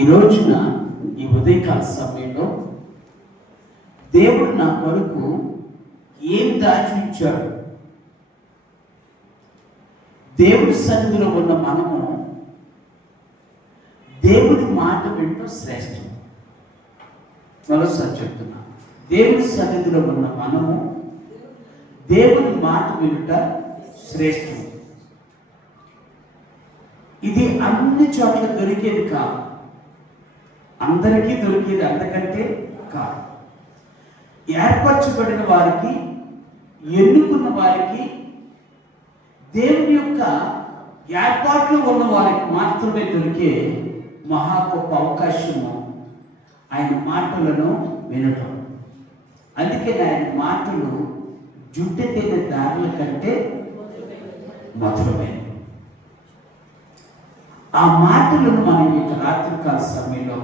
ఈ రోజున ఈ ఉదయకాల సమయంలో దేవుడు నా కొరకు ఏం దాచి ఉంచాడు? దేవుడి సన్నిధిలో ఉన్న మనము దేవుడి మాట వింటూ శ్రేష్టం. మరోసారి చెప్తున్నా, దేవుడి సన్నిధిలో ఉన్న మనము దేవుని మాట వినుట శ్రేష్టం. ఇది అన్ని చోట్ల దొరికేది కాదు, అందరికీ దొరికేది అంతకంటే కాదు. ఏర్పరచబడిన వారికి, ఎన్నుకున్న వారికి, దేవుని యొక్క ఏర్పాట్లో ఉన్న వారికి మాత్రమే దొరికే మహా గొప్ప అవకాశము ఆయన మాటలను వినటం. అందుకే ఆయన మాటలు జుట్టెతేనే దారుల కంటే మధురమైనవి. ఆ మాటలను మనం ఈ రాత్రికాల సమయంలో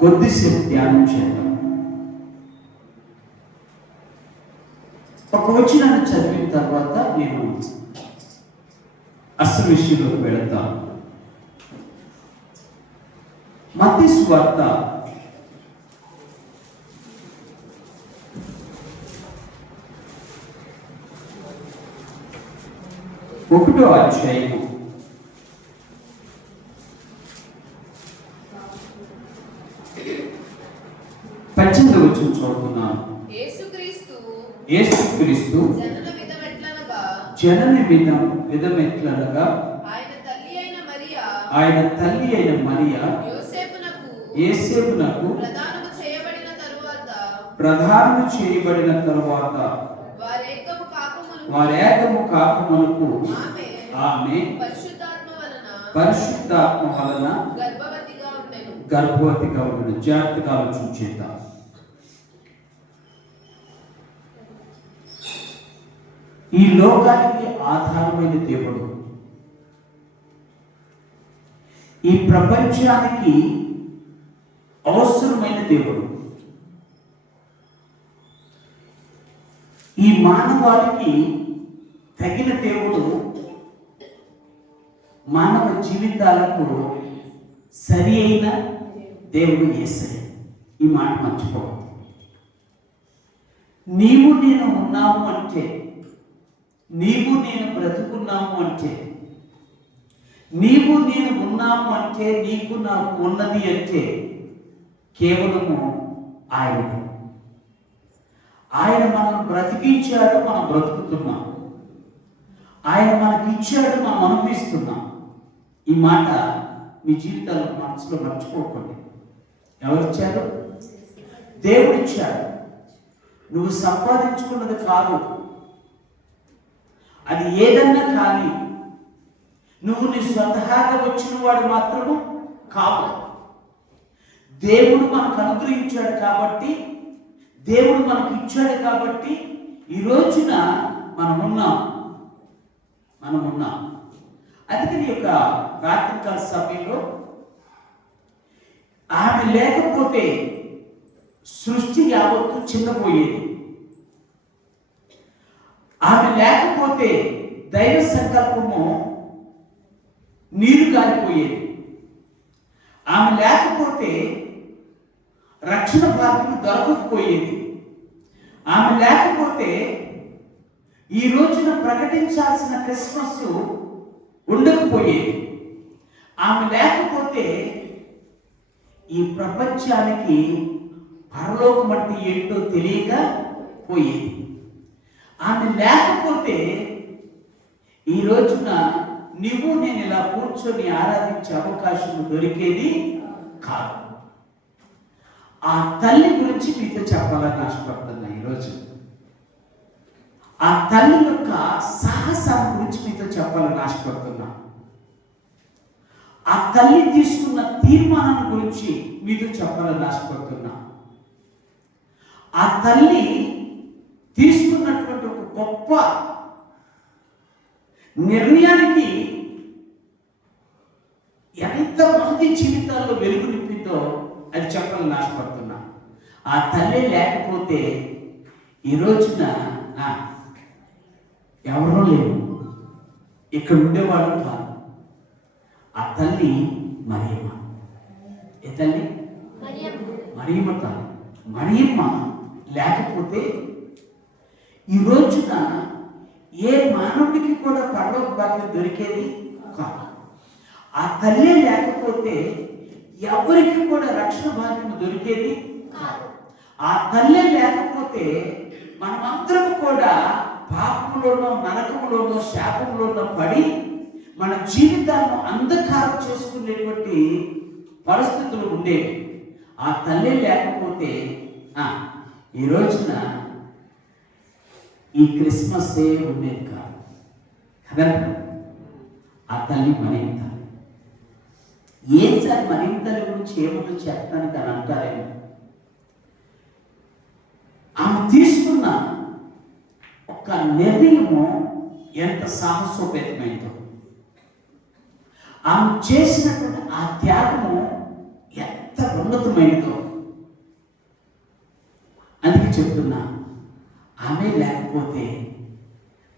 కొద్దిసేపు ధ్యానం చేద్దాం. ఒక వచనాన్ని చదివిన తర్వాత నేను అసలు విషయంలోకి వెళతాను. మత్తయి సువార్త 1వ అధ్యాయము 18వ వచనం చదువుతున్నాను. యేసుక్రీస్తు జనన విధమెట్లనగా ఆయన తల్లి అయిన మరియా యోసేపునకు ప్రధానము చేయబడిన తరువాత వారేకము కాకమునకు ఆమె పరిశుద్ధాత్మ వలన గర్భవతిగా ఉండను. జాగ్రత్తగా ఆలోచించేద్దాం. ఈ లోకానికి ఆధారమైన దేవుడు, ఈ ప్రపంచానికి అవసరమైన దేవుడు, ఈ మానవాళికి తగిన దేవుడు మానవ జీవితాలకు సరి అయిన దేవుడు యేసయ్య. ఈ మాట మర్చిపోవద్దు. నీవు నేను ఉన్నాము అంటే, నీవు నేను బ్రతుకున్నాము అంటే, నీవు నేను ఉన్నాము అంటే, నీకు నాకు ఉన్నది అంటే కేవలము ఆయనది. ఆయన మనం బ్రతికించాడు, మనం బ్రతుకుతున్నాం. ఆయన మనకి ఇచ్చాడు, మనం అనుభవిస్తున్నాం. ఈ మాట మీ జీవితాల్లో మనసులో మర్చిపోకండి. ఎవరిచ్చారు? దేవుడు ఇచ్చాడు. నువ్వు సంపాదించుకున్నది కాదు, అది ఏదన్నా కానీ నువ్వు నీ స్వతహాగా వచ్చిన వాడు మాత్రము కాదు. దేవుడు మనకు అనుగ్రహించాడు కాబట్టి, దేవుడు మనకు ఇచ్చాడు కాబట్టి ఈ రోజున మనమున్నాం. అందుకని యొక్క రాత్రికాల సమయంలో ఆమె లేకపోతే సృష్టి యావత్తు చిన్నపోయేది. ఆమె లేకపోతే దైవ సంకల్పము నీరు కారిపోయేది. ఆమె లేకపోతే రక్షణ భాగ్యం దొరకకపోయేది. ఆమె లేకపోతే ఈ రోజున ప్రకటించాల్సిన క్రిస్మస్ ఉండకపోయేది. ఆమె లేకపోతే ఈ ప్రపంచానికి పరలోకం అంటే ఏంటో తెలియక పోయేది. ఆమె లేకపోతే ఈ రోజున నువ్వు నేను ఇలా కూర్చొని ఆరాధించే అవకాశం దొరికేది కాదు. ఆ తల్లి గురించి మీతో చెప్పాలని ఆశపడుతున్నా. ఈరోజు ఆ తల్లి యొక్క సాహసాన్ని గురించి మీతో చెప్పాలని ఆశపడుతున్నా. ఆ తల్లి తీసుకున్న తీర్మానాన్ని గురించి మీతో చెప్పాలని ఆశపడుతున్నా. ఆ తల్లి తీసుకున్నటువంటి ఒక గొప్ప నిర్ణయానికి ఎంతమంది జీవితాల్లో వెలుగు నింపిందో అది చెప్పాలని ఆశపడుతున్నా. ఆ తల్లి లేకపోతే ఈ రోజున ఎవరో లేరు, ఇక్కడ ఉండేవాడు కాదు. ఆ తల్లి మరియమ్మ. తల్లి? మరియమ్మ తల్లి. మరియమ్మ లేకపోతే ఈ రోజున ఏ మానవుడికి కూడా పరలోక భాగ్యం దొరికేది కాదు. ఆ తల్లి లేకపోతే ఎవరికి కూడా రక్షణ భాగ్యం దొరికేది కాదు. ఆ తల్లి లేకపోతే మనమందరం కూడా పాపంలోనో నరకంలోనో శాపంలోనో పడి మన జీవితాలను అంధకారం చేసుకునేటువంటి పరిస్థితులు ఉండేవి. ఆ తల్లి లేకపోతే ఈ రోజున ఈ క్రిస్మస్ ఉండేది కాదు కదా. ఆ తల్లి మరియమ్మ తల్లి. ఏం సార్ మరియమ్మ తల్లి గురించి ఏముందో చెప్తానికి అని అంటారేమో. ఆమె తీసుకున్న ఒక నిర్ణయము ఎంత సాహసోపేతమైందో, ఆమె చేసినటువంటి ఆ త్యాగము ఎంత ఉన్నతమైనదో. అందుకే చెప్తున్నా, ఆమె లేకపోతే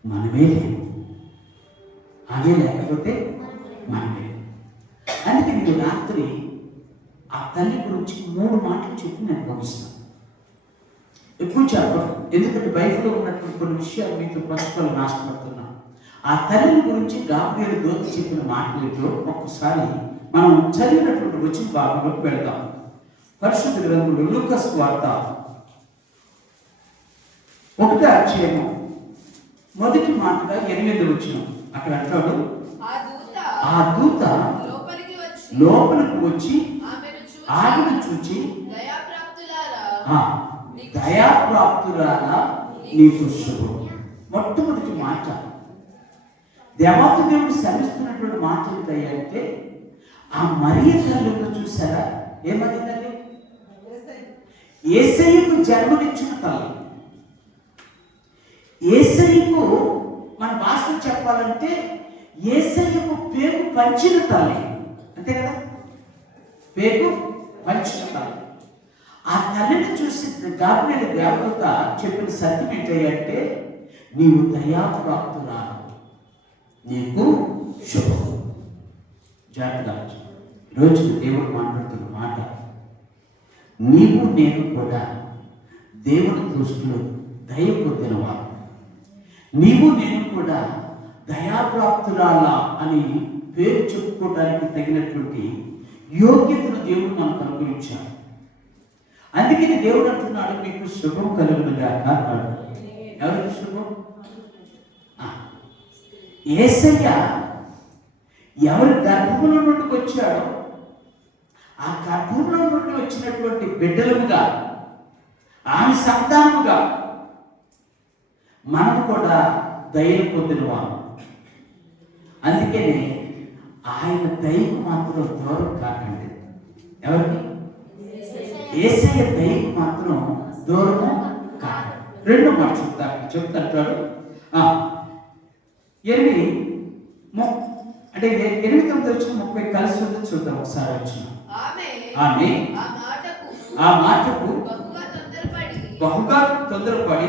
మనమే లేవు. ఆమె లేకపోతే మనమే. అందుకే నేను రాత్రి ఆ తల్లి గురించి 3 మాటలు చెప్పి నేను ముగిస్తాను. ఎక్కువ చెప్పను, ఎందుకంటే బైబిల్లో ఉన్నటువంటి కొన్ని విషయాలు మీతో పంచుకోవాలని ఆశపడుతున్నాను. ఆ తల్లిని గురించి గాబ్రియేలు దూత చెప్పిన మాటలతో ఒక్కసారి మనం చదివినటువంటి వచన భాగంలోకి వెళ్దాం. పరిశుద్ధ గ్రంథంలో లూకా సువార్త 1వ అధ్యాయము మొదటి మాటగా 8వ వచనం. అక్కడ అంటాడు, ఆ దూత లోపలికి వచ్చి ఆమెను చూచి, దయాప్రాప్తురాలా నీకు శుభం. మొట్టమొదటి మాట దేవాతి దేవుడు శ్రమిస్తున్నటువంటి మాట ఏంటంటే, ఆ మరియ తల్లిని చూసారా? ఏమనిందండి? యేసయ్యకు జన్మనిచ్చిన తల్లి. యేసయ్యకు మన భాషలో చెప్పాలంటే యేసయ్యకు పేరు పంచిన తల్లి, అంతే కదా? పేరు పంచిన తల్లి. ఆ తల్లిని చూసి గాబ్రియేలు దేవదూత చెప్పిన సత్యం ఏంటంటే, నీవు దయాప్రాప్తురాలు, నీకు శుభం. జాగ్రత్త. ఈరోజు దేవుడు మాట్లాడుతున్న మాట, నీవు నేను కూడా దేవుని దృష్టిలో దయ పొందినవాడు. నీవు నేను కూడా దయాప్రాప్తురాలా అని పేరు చెప్పుకోవడానికి తగినటువంటి యోగ్యతను దేవుడు మనకు అనుగ్రహించాడు. అందుకే దేవుడు అంటున్నాడు, మీకు శుభం కలుగునుగాక అన్నాడు. ఎవరికి శుభం? యేసయ్య ఎవరి గర్భంలో నుండి వచ్చాడో ఆ గర్భంలో నుండి వచ్చినటువంటి బిడ్డలుగా, ఆమె సంతానముగా మనము కూడా దయను పొందినవాము. అందుకనే ఆయన దయకు మాత్రం దూరం కాకండి. ఎవరికి? యేసయ్య దయకు మాత్రం దూరము కాకండి. 2వ మాట చెప్తాడు. 8:30 కలిసి ఉంది. చూద్దాం ఒకసారి. వచ్చిన ఆమె ఆ మాటకు బహుగా తొందరపడి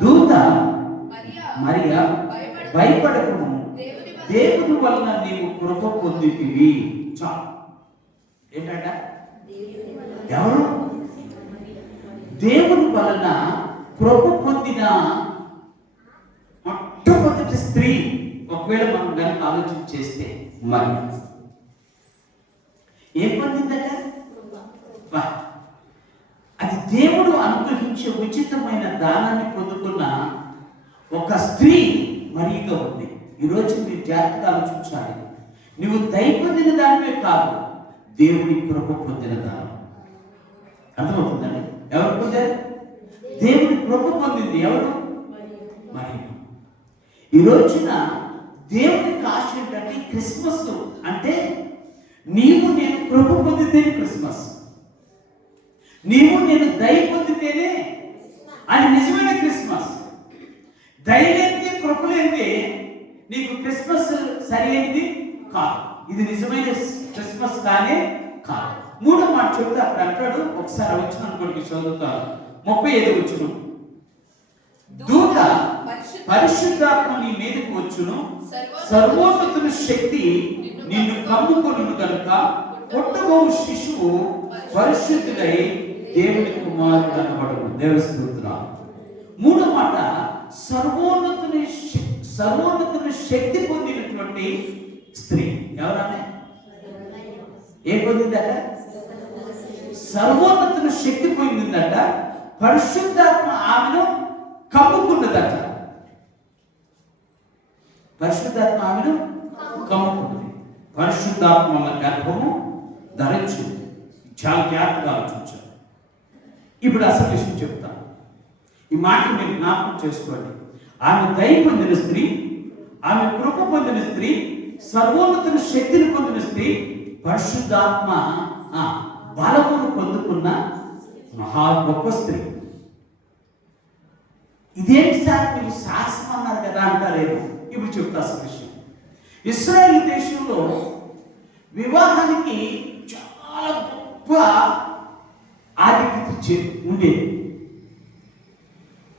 దూత మరియా భయపడకుము, దేవుని వలన నీవు కృప పొందితివి. చాలు. ఏంటంట? ఎవరు? దేవుని వలన కృప పొందిన మొట్టమొదటి స్త్రీ. ఒకవేళ మనం కనుక ఆలోచన చేస్తే మరి ఏం పొందిందట? అది దేవుడు అనుగ్రహించే ఉచితమైన దానాన్ని పొందుకున్న ఒక స్త్రీ మరియగా ఉంది. ఈరోజు మీరు జాగ్రత్తగా ఆలోచించాలి. నువ్వు దయ పొందిన దానివే కాదు, దేవుని కృప పొందిన దానం. అర్థమవుతుందండి? ఎవరు పొందారు? దేవుని కృప పొందింది ఎవరు? మరియ. ఈ రోజున దేవుని ఆశ ఏంటంటే, క్రిస్మస్ అంటే నీవు నేను కృప పొందితేనే క్రిస్మస్, నీవు నేను దయ పొందితేనే అది నిజమైన క్రిస్మస్. దయ లేనిదే, కృప లేనిదే నీకు క్రిస్మస్ సరైనది కాదు. ఇది నిజమైన క్రిస్మస్ కానే కాదు. 3వ మాట చెప్తే అక్కడ అంటాడు, ఒకసారి వచ్చిన అనుకోండి, చదువుతాను. 35 వచనం. దూత పరిశుద్ధాత్మ నీ మీదకు వచ్చును, సర్వోన్నతుని శక్తి నిన్ను కమ్ముకొనును గనుక పుట్టబో శిశువు పరిశుద్ధుడై దేవుని కుమారుడు అనబడును. దేవుని స్తోత్రం. మూడో మాట, సర్వోన్నతుని శక్తి పొందినటువంటి స్త్రీ ఎవరన్నా ఏం పొందిందట? సర్వోన్నతుని శక్తి పొందిందట. పరిశుద్ధాత్మ ఆమెను కమ్ముకున్నదట. పరిశుద్ధాత్మ ఆమెను కమ్ముకున్నది. పరిశుద్ధాత్మ గర్భము ధరించింది. చాలా జాగ్రత్తగా ఆలోచించాలి. ఇప్పుడు అసలు విషయం చెప్తాను. ఈ మాటలు మీరు జ్ఞాపకం చేసుకోండి. ఆమె దయ పొందిన స్త్రీ, ఆమె కృప పొందిన స్త్రీ, సర్వోన్నతుని శక్తిని పొందిన స్త్రీ, పరిశుద్ధాత్మ బలమును పొందుకున్న మహా గొప్ప స్త్రీ. ఇదేంటి సార్ మీరు శాస్త్రం అన్నారు కదా అంటారేమో. ఇప్పుడు చెప్తా అసలు విషయం. ఇశ్రాయేలు దేశంలో వివాహానికి చాలా గొప్ప ఆధిక్యత ఉండేది.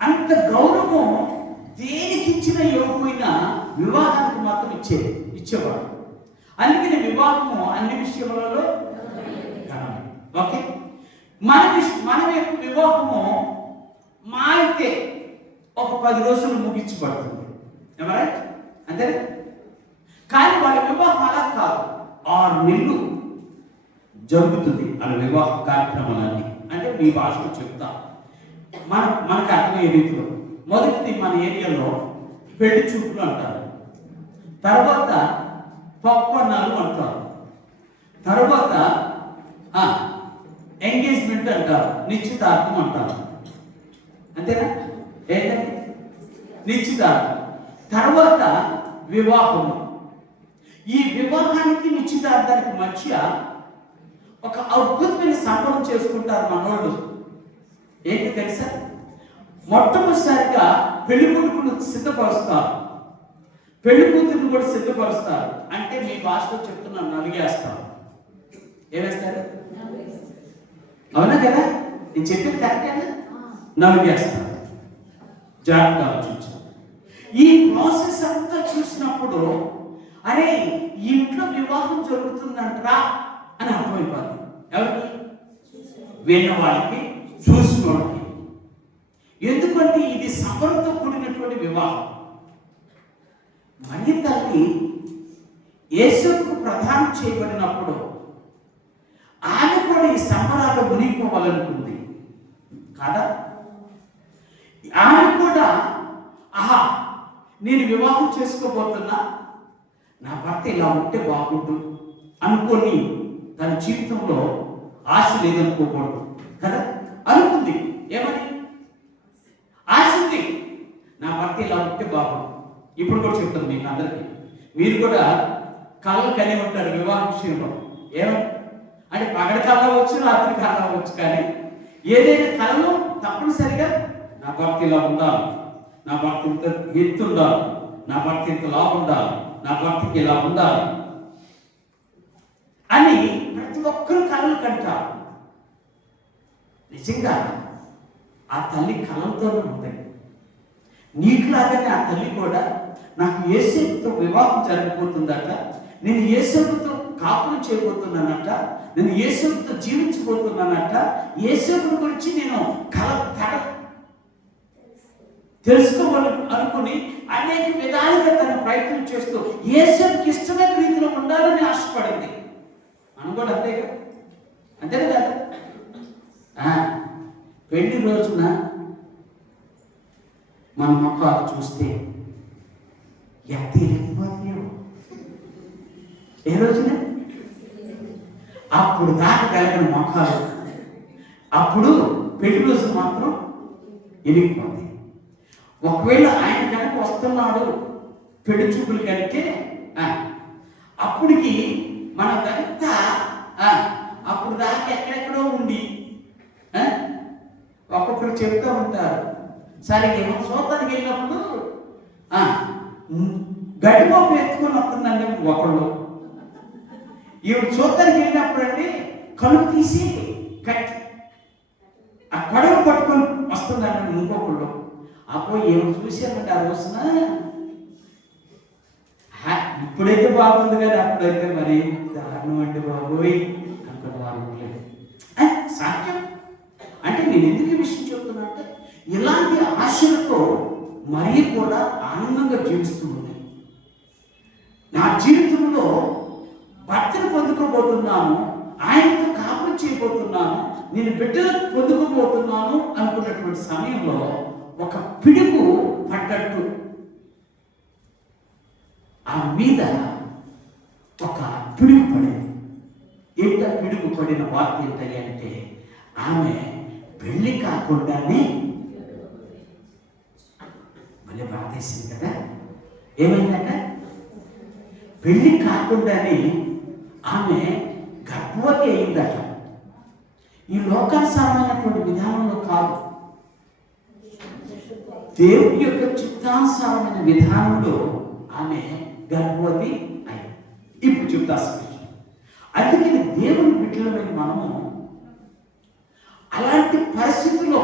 అంత గౌరవం దేనికి ఇచ్చినా ఇవ్వకపోయినా వివాహానికి మాత్రం ఇచ్చేవాడు. అందుకని వివాహము అన్ని విషయములలో ఓకే. మన యొక్క వివాహము మా అయితే ఒక 10 రోజులు ముగించబడుతుంది. ఎవరై అంతే. కానీ వాళ్ళ వివాహం అలా కాదు, 6 నెలలు జరుగుతుంది వాళ్ళ వివాహ కార్యక్రమాలన్నీ. అంటే మీ భాషలో చెప్తా, మనకు అర్థమయ్యే రీతిలో. మొదటిది మన ఏరియాలో పెళ్లి చూపులు అంటారు, తర్వాత పప్పన్నాలు అంటారు, తర్వాత ఎంగేజ్మెంట్ అంటారు, నిశ్చితార్థం అంటారు. అంతేనా? ఏంటంటే నిశ్చితార్థం, తర్వాత వివాహము. ఈ వివాహానికి నిశ్చితార్థానికి మధ్య ఒక అద్భుతమైన సంబరం చేసుకుంటారు మనోళ్ళు. ఏంటి తెలుసా? మొట్టమొదటిసారిగా పెళ్లి కొడుకును సిద్ధపరుస్తారు, పెళ్లి కూతురుని కూడా సిద్ధపరుస్తారు. అంటే మీ భాషలో చెప్తున్నాను, నలిగేస్తారు. ఏమేస్తారు? అవునా కదా? నేను చెప్పేది కరెక్టేనా? నలిగేస్తారు. జాగ్రత్తగా ఆలోచించాలి. ఈ ప్రాసెస్ అంతా చూసినప్పుడు అరే ఇంట్లో వివాహం జరుగుతుందంటరా అని అర్థమైపోతుంది. ఎవరికి? విన్న వాళ్ళకి, చూసిన వాళ్ళకి. ఎందుకంటే ఇది సంబరంతో కూడినటువంటి వివాహం. మరి తల్లి యేసుకు ప్రదానం చేయబడినప్పుడు ఆమె కూడా ఈ సంబరాలు మునిగిపోవాలనుకుంది కాదా? ఆమె కూడా నేను వివాహం చేసుకోబోతున్నా, నా భర్త ఇలా ఉంటే బాగుండు అనుకొని తన జీవితంలో ఆశ లేదనుకోకూడదు కదా. అనుకుంది. ఏమని ఆశ ఉంది? నా భర్త ఇలా ఉంటే బాగుండు. ఇప్పుడు కూడా చెప్తాను మీకు అందరికీ. మీరు కూడా కళలు కలిగి ఉంటారు వివాహ విషయంలో. ఏమని అంటే పగటి కళ అవ్వచ్చు, రాత్రి కళ అవ్వచ్చు. కానీ ఏదైనా కళలో తప్పనిసరిగా నా భర్త ఇలా ఉండాలి, నా భర్త ఇంత ఎత్తు ఉండాలి, నా భర్త ఇంత లాభ ఉండాలి, నా భర్తకి ఇలా ఉండాలి అని ప్రతి ఒక్కరు కళలు కంటారు. నిజంగా ఆ తల్లి కళలతోనే ఉంటాయి. నీకులాగానే ఆ తల్లి కూడా నాకు యేసుతో వివాహం జరగబోతుందట, నేను యేసుతో కాపురం చేయబోతున్నానట, నేను యేసుతో జీవించబోతున్నానట, యేసుని గురించి నేను తెలుసుకోవాలి అనుకుని అనేక విధాలుగా తన ప్రయత్నం చేస్తూ యేసుకి ఇష్టమైన రీతిలో ఉండాలని ఆశపడింది. మనం కూడా అంతే కదా, అంతే కదా. పెళ్లి రోజున మన ముఖాలు చూస్తే ఎంత వెళ్ళిపోతాయో. ఏ రోజున అప్పుడు దాకా కలిగిన ముఖాలు అప్పుడు పెళ్లి రోజు మాత్రం ఎరిగిపోతాయి. ఒకవేళ ఆయన కనుక వస్తున్నాడు పెళ్లి చూపులు కంటే అప్పటికి మనకంతా అప్పుడు దాకా ఎక్కడెక్కడో ఉండి ఒక్కొక్కరు చెప్తూ ఉంటారు. సరే ఏమో చూడటానికి వెళ్ళినప్పుడు గడ్డిపోపు ఎత్తుకొని వస్తుందండి ఒకళ్ళు, ఈవిడ చూడటానికి వెళ్ళినప్పుడు అండి కలుపు తీసి కట్టి ఆ కడుపు పట్టుకొని వస్తుందండి ఇంకొకళ్ళు. అప్పుడు ఏమి చూశానంటే ఆ రోజున ఇప్పుడైతే బాగుంది కానీ అప్పుడైతే మరి దారుణం అంటే బాబోయ్ అనుకున్న వారు లేదు. సాధ్యం అంటే నేను ఎందుకు ఈ విషయం చెప్తున్నా అంటే ఇలాంటి ఆశలతో మరీ కూడా ఆనందంగా జీవిస్తూ ఉంది. నా జీవితంలో భర్తను పొందుకోబోతున్నాను, ఆయనతో కాపురం చేయబోతున్నాను, నేను బిడ్డలకు పొందుకోబోతున్నాను అనుకున్నటువంటి సమయంలో ఒక పిడుగు పడ్డట్టు ఆ మీద ఒక పిడుగు పడింది. ఏంట పిడుగు పడిన వార్త ఏంటంటే ఆమె పెళ్లి కాకుండానే మళ్ళీ బాధేసింది కదా. ఏమైందంటే పెళ్లి కాకుండానే ఆమె గర్భవతి అయిందట. ఈ లోకానుసారమైనటువంటి విధానంలో కాదు, దేవుని యొక్క చిత్తానుసారమైన విధానంలో ఆమె గర్భవతి అయింది. ఇప్పుడు చెప్తా విషయం. అందుకని దేవుని బిడ్డలమైన మనము అలాంటి పరిస్థితుల్లో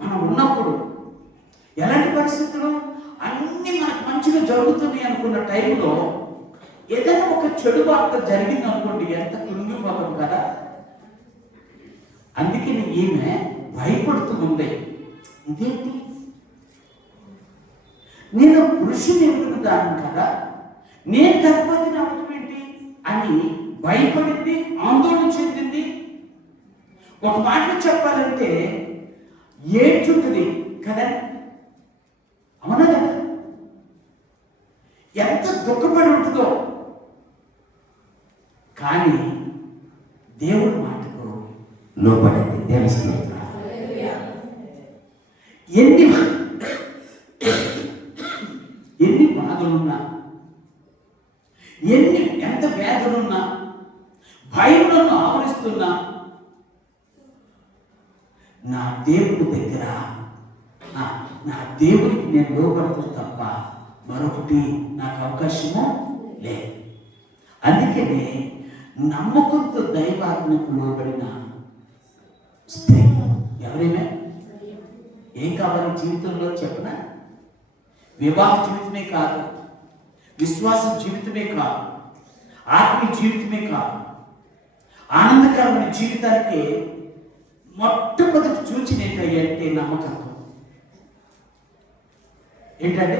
మనం ఉన్నప్పుడు, ఎలాంటి పరిస్థితులు అన్నీ మనకు మంచిగా జరుగుతున్నాయి అనుకున్న టైంలో ఏదైనా ఒక చెడు వార్త జరిగింది అనుకోండి, ఎంత కృంగిపోతాం కదా. అందుకని ఈమె భయపడుతూ ఉంది. ఇదేంటి, నేను పురుషుని ఎదుగుతాను కదా, నేను గర్భవతిని అవటం ఏంటి అని భయపడింది, ఆందోళన చెందింది. ఒక మాట చెప్పాలంటే ఏడ్చుంటుంది కదా, అవునా కదా, ఎంత దుఃఖపడి ఉంటుందో. కానీ దేవుడి మాటకు లోబడింది. దేవస్థానం ఎన్ని బాధలున్నా, ఎంత వేదనున్నా, భయములను ఆవరిస్తున్నా, నా దేవుడి దగ్గర నా దేవుడికి నేను లోబడతాను తప్ప మరొకటి నాకు అవకాశము లేదు. అందుకనే నమ్మకంతో దైవాత్మకు లోబడిన స్త్రీ ఎవరైనా ఏం కావాలి జీవితంలో చెప్పనా? వివాహ జీవితమే కాదు, విశ్వాస జీవితమే కాదు, ఆత్మీయ జీవితమే కాదు, ఆనందకరమైన జీవితానికి మొట్టమొదటి సూచన ఏంటంటే నమ్మకత్వం. ఏంటంటే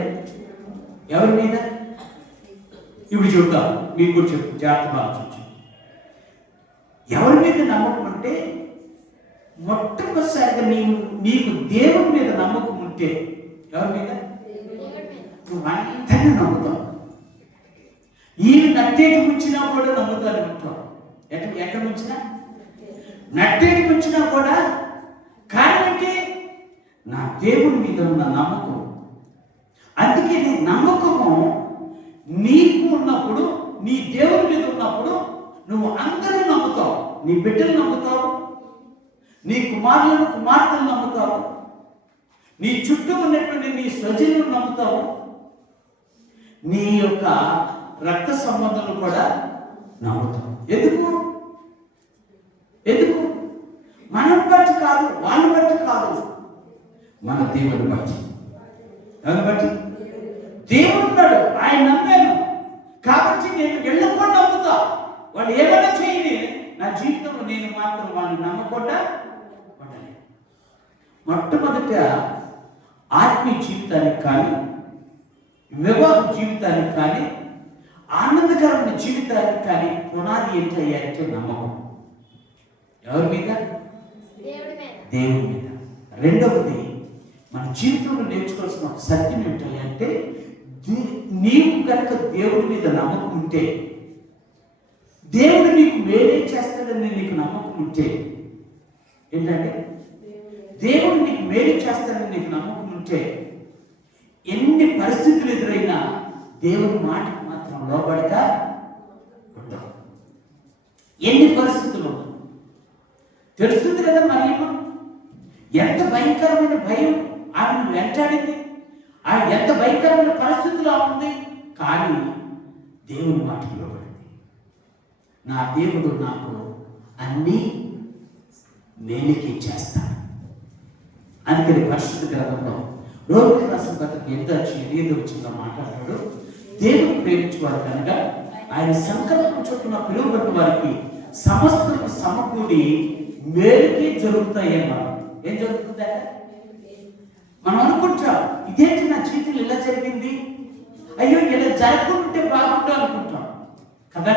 ఎవరి మీద? ఇప్పుడు చెప్తాను, మీకు కూడా చెప్పు, జాగ్రత్తగా ఆలోచించు. ఎవరి మీద నమ్మకం అంటే మొట్టమొదటిసారిగా నీకు దేవుడి మీద నమ్మకం ఉంటే, ఎవరి మీద? నువ్వు అందరినీ నమ్ముతావు. ఈ నట్టేటి ముంచినా కూడా నమ్ముతాను అంటావు. ఎక్కడ ముంచినా, నట్టేటి ముంచినా కూడా. కారణం ఏంటి? నా దేవుడి మీద ఉన్న నమ్మకం. అందుకే నీ నమ్మకము నీకు ఉన్నప్పుడు, నీ దేవుడి మీద ఉన్నప్పుడు నువ్వు అందరూ నమ్ముతావు. నీ బిడ్డలు నమ్ముతావు, నీ కుమార్తెలు నమ్ముతావు, నీ చుట్టూ ఉన్నటువంటి నీ స్వజనులు నమ్ముతావు, నీ యొక్క రక్త సంబంధాలు కూడా నమ్ముతావు. ఎందుకు? మనం బట్టి కాదు, వాళ్ళని బట్టి కాదు, మన దేవుని బట్టి. ఎవరిని బట్టి? దేవుడు ఉన్నాడు, ఆయన నమ్మాను కాబట్టి నేను వెళ్ళకుండా నమ్ముతా. వాళ్ళు ఏమైనా చేయని నా జీవితంలో నేను మాత్రం వాళ్ళని నమ్మకుండా ఉండలేదు. మొట్టమొదట ఆత్మీయ జీవితానికి కానీ, వివాహ జీవితానికి కానీ, ఆనందకరమైన జీవితానికి కానీ పునాది ఏంటంటే నమ్మకం. ఎవరి మీద? దేవుడి మీద. రెండవది మన జీవితంలో నేర్చుకోవాల్సిన ఒక సత్యం ఏంటంటే, నీకు కనుక దేవుడి మీద నమ్మకం ఉంటే, దేవుడు నీకు మేలే చేస్తాడని నీకు నమ్మకం ఉంటే, ఏంటంటే దేవుడు నీకు మేలు చేస్తాడని నీకు నమ్మకం ఉంటే, ఎన్ని పరిస్థితులు ఎదురైనా దేవుని మాటకు మాత్రం లోబడక ఉండవు. ఎన్ని పరిస్థితులు తెలుస్తుంది కదా. మరి ఎంత భయంకరమైన భయం ఆమెను వెంటాడింది, ఆ ఎంత భయంకరమైన పరిస్థితులు ఉంది. కానీ దేవుని మాటకు లోబడింది. నా దేవుడు నాకు అన్నీ మేలుకి చేస్తాడు. అందుకని పరిశుద్ధ గ్రంథంలో రోమిలకు రాసిన పత్రిక 8:8 మాట్లాడాడు. దేవుడు ప్రేమించేవాడు కనుక ఆయన సంకల్పం చొప్పున పిలువబడిన వారికి సమస్తం సమకూడి మేలుకి జరుగుతాయేమో. ఏం జరుగుతుందా? మనం అనుకుంటాం, ఇదేంటి నా జీవితంలో ఇలా జరిగింది, అయ్యో ఇలా జరగకుంటే బాగుంటా అనుకుంటాం కదా.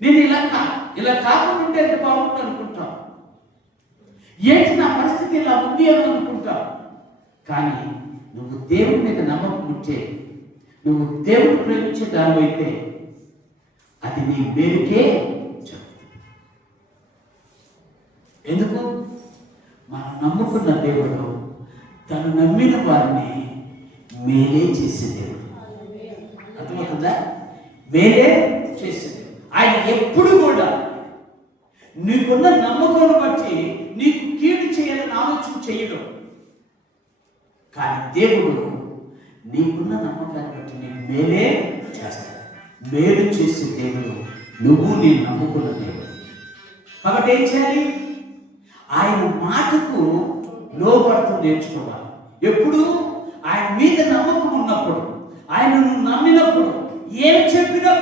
నేను ఇలా కాకుండా ఎంత బాగుంటా అనుకుంటాం. ఏంటి నా పరిస్థితి ఇలా ఉంది అని అనుకుంటాం. కానీ నువ్వు దేవుడి మీద నమ్మకం ఉంటే, నువ్వు దేవుడు ప్రేమించే దాని అయితే అది నీ మేలుకే జరుగుతుంది. ఎందుకు? మనం నమ్ముకున్న దేవుడు తను నమ్మిన వారిని మేలే చేసే దేవుడు. అర్థమవుతుందా? మేలే చేసే దేవుడు. ఆయన ఎప్పుడు కూడా నీకున్న నమ్మకం బట్టి నీకు కీడు చేయాలని ఆలోచన చేయడం. కానీ దేవుడు నీకున్న నమ్మకాన్ని బట్టి నీకు మేలే చేస్తాడు. మేలు చేసే దేవుడు నువ్వు నేను నమ్ముకున్న దేవుడు. కాబట్టి ఏం చేయాలి? ఆయన మాటకు లోబడుతూ నేర్చుకోవాలి. ఎప్పుడు? ఆయన మీద నమ్మకం ఉన్నప్పుడు, ఆయన నువ్వు నమ్మినప్పుడు ఏం చెప్పినా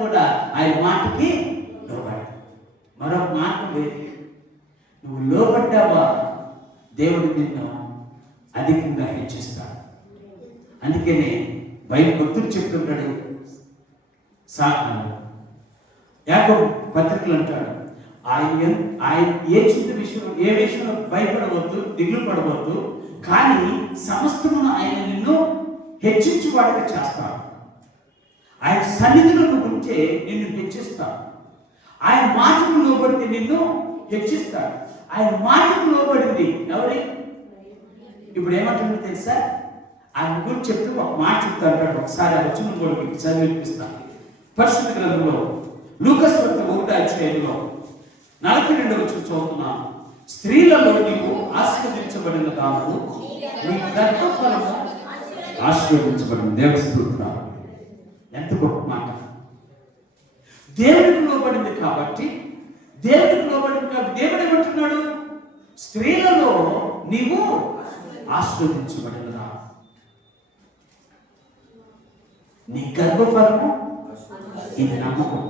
కూడా ఆయన మాటకి లోబడాలి. మరొక మాట లేదు. నువ్వు లోబడ్డావా దేవుడు నిన్ను అధికంగా హెచ్చిస్తాడు. అందుకనే బైబిల్ భక్తులు చెప్తుంటాడు, యాకోబు పత్రికలు అంటాడు, ఆయన ఏ విషయంలో భయపడవద్దు, దిగులు పడవద్దు, కానీ సమస్తమును ఆయన నిన్ను హెచ్చించువాడిగా చేస్తాడు. ఆయన సన్నిధిలో నువ్వు ఉంటే నిన్ను హెచ్చిస్తాడు. ఆయన మాటకు లోబడితే నిన్ను హెచ్చిస్తాడు. ఆయన మాటకు లోబడింది ఎవరి? ఇప్పుడు ఏమంటుందో తెలుసా? ఆయన గురించి చెప్తూ ఒక మాట చెప్తాడు. ఒకసారి ఆ వచనం కూడా మీకు చదివి వినిపిస్తాను. పరిశుద్ధ గ్రంథంలో లూకాసు వార్త 1:5 42 వచనం చదువుతున్నాను. స్త్రీలలో నీవు ఆశీర్వదించబడిన దానిలో నీ గర్భఫలము ఆశీర్వదించబడిన. దేవస్థుతున్నాను. ఎంత గొప్ప మాట! దేవుడికి లోబడింది కాబట్టి దేవుడు ఏమంటున్నాడు? స్త్రీలలో నీవు ఆశీర్వదించబడినదా, నీ గర్భఫలము. ఇది నమ్మకం.